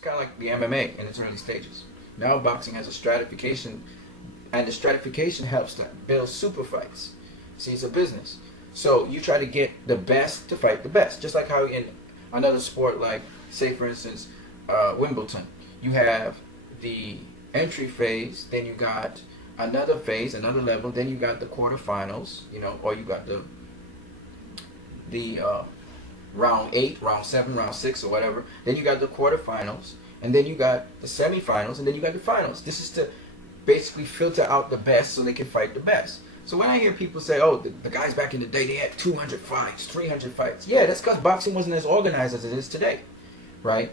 It's kind of like the MMA in its early stages. Now boxing has a stratification, and the stratification helps to build super fights. See, it's a business. So you try to get the best to fight the best. Just like how in another sport, like, say for instance, Wimbledon, you have the entry phase, then you got another phase, another level, then you got the quarterfinals, or you got the round 8, round 7, round 6, or whatever. Then you got the quarterfinals, and then you got the semifinals, and then you got the finals. This is to basically filter out the best so they can fight the best. So when I hear people say, oh, the guys back in the day, they had 200 fights, 300 fights. Yeah, that's because boxing wasn't as organized as it is today, right?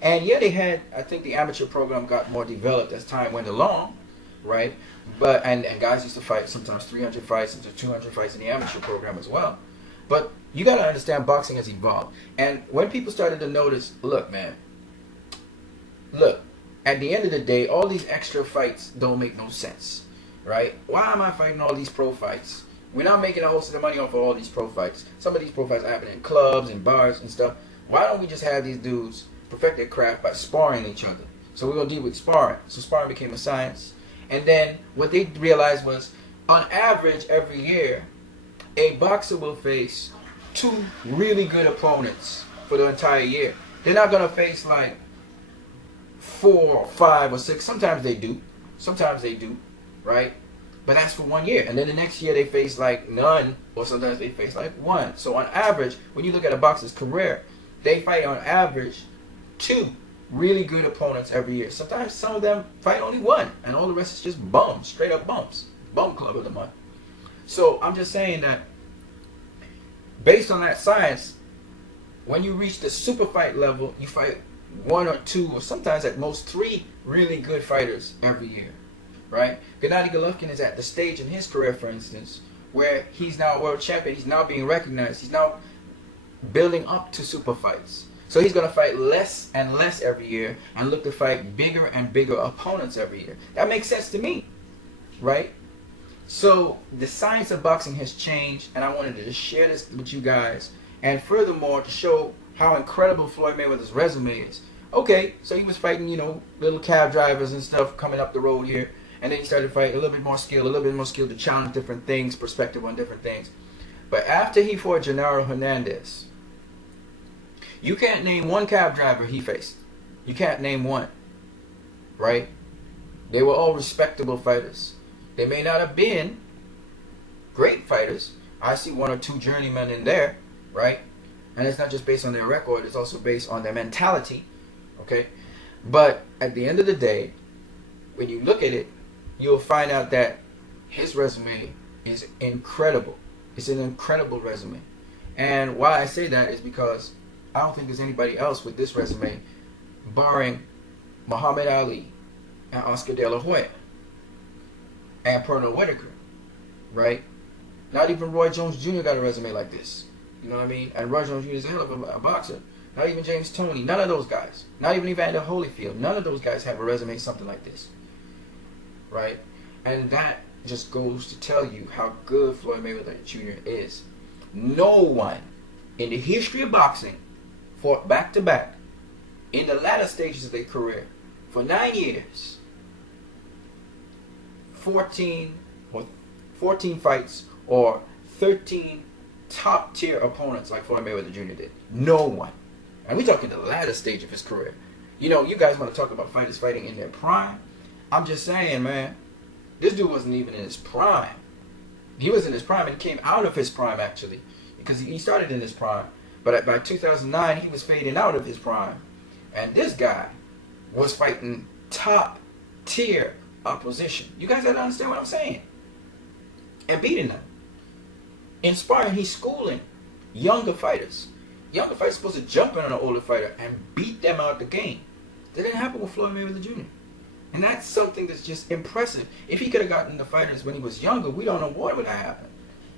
And yeah, they had, I think the amateur program got more developed as time went along, right? But and guys used to fight sometimes 300 fights, sometimes 200 fights in the amateur program as well. But you got to understand boxing has evolved. And when people started to notice, look, man, look, at the end of the day, all these extra fights don't make no sense, right? Why am I fighting all these pro fights? We're not making a whole lot of money off of all these pro fights. Some of these pro fights happen in clubs and bars and stuff. Why don't we just have these dudes perfect their craft by sparring each other? So we're going to deal with sparring. So sparring became a science. And then what they realized was, on average, every year, a boxer will face 2 really good opponents for the entire year. They're not going to face like 4 or 5 or 6. Sometimes they do. Sometimes they do, right? But that's for 1 year. And then the next year they face like none, or sometimes they face like 1. So on average, when you look at a boxer's career, they fight on average 2 really good opponents every year. Sometimes some of them fight only 1, and all the rest is just bums, straight up bums. Bum club of the month. So I'm just saying that based on that science, when you reach the super fight level, you fight 1 or 2 or sometimes at most 3 really good fighters every year, right? Gennady Golovkin is at the stage in his career, for instance, where he's now a world champion. He's now being recognized. He's now building up to super fights. So he's going to fight less and less every year and look to fight bigger and bigger opponents every year. That makes sense to me, right? So the science of boxing has changed, and I wanted to just share this with you guys. And furthermore, to show how incredible Floyd Mayweather's resume is. Okay, so he was fighting, little cab drivers and stuff coming up the road here. And then he started fighting a little bit more skill to challenge different things, perspective on different things. But after he fought Genaro Hernandez, you can't name one cab driver he faced. You can't name one, right? They were all respectable fighters. They may not have been great fighters. I see 1 or 2 journeymen in there, right? And it's not just based on their record, it's also based on their mentality, okay? But at the end of the day, when you look at it, you'll find out that his resume is incredible. It's an incredible resume. And why I say that is because I don't think there's anybody else with this resume, barring Muhammad Ali and Oscar De La Hoya and Pernell Whitaker, right? Not even Roy Jones Jr. got a resume like this. You know what I mean? And Roy Jones Jr. is a hell of a boxer. Not even James Toney. None of those guys. Not even Evander Holyfield. None of those guys have a resume something like this, right? And that just goes to tell you how good Floyd Mayweather Jr. is. No one in the history of boxing fought back-to-back in the latter stages of their career for 9 years, 14 fights or 13 top-tier opponents like Floyd Mayweather Jr. did. No one. And we're talking the latter stage of his career. You guys want to talk about fighters fighting in their prime? I'm just saying, man, this dude wasn't even in his prime. He was in his prime and came out of his prime, actually, because he started in his prime. But by 2009, he was fading out of his prime. And this guy was fighting top-tier opposition. You guys gotta understand what I'm saying. And beating them. Inspiring, he's schooling younger fighters. Younger fighters supposed to jump in on an older fighter and beat them out the game. That didn't happen with Floyd Mayweather Jr. And that's something that's just impressive. If he could have gotten the fighters when he was younger, we don't know what would have happened.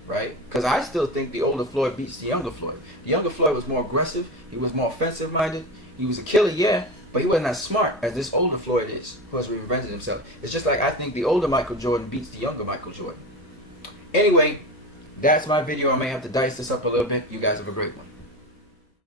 Right? Because I still think the older Floyd beats the younger Floyd. The younger Floyd was more aggressive. He was more offensive-minded. He was a killer, yeah, but he wasn't as smart as this older Floyd is, who has reinvented himself. It's just like I think the older Michael Jordan beats the younger Michael Jordan. Anyway, that's my video. I may have to dice this up a little bit. You guys have a great one.